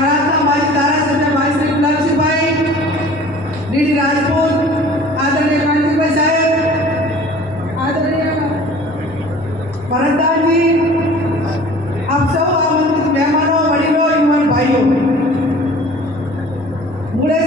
થરાદના માજી ધારાસભ્ય ભાઈ શ્રી ગુલાબસિંહભાઈ ડીડી રાજપૂત આદરણીય કાંતિભાઈ સાહેબ આદરણીય ભરતદાનજી આપ સૌ આમંત્રિત મહેમાનો વડીલો યુવાન ભાઈઓ મૂળે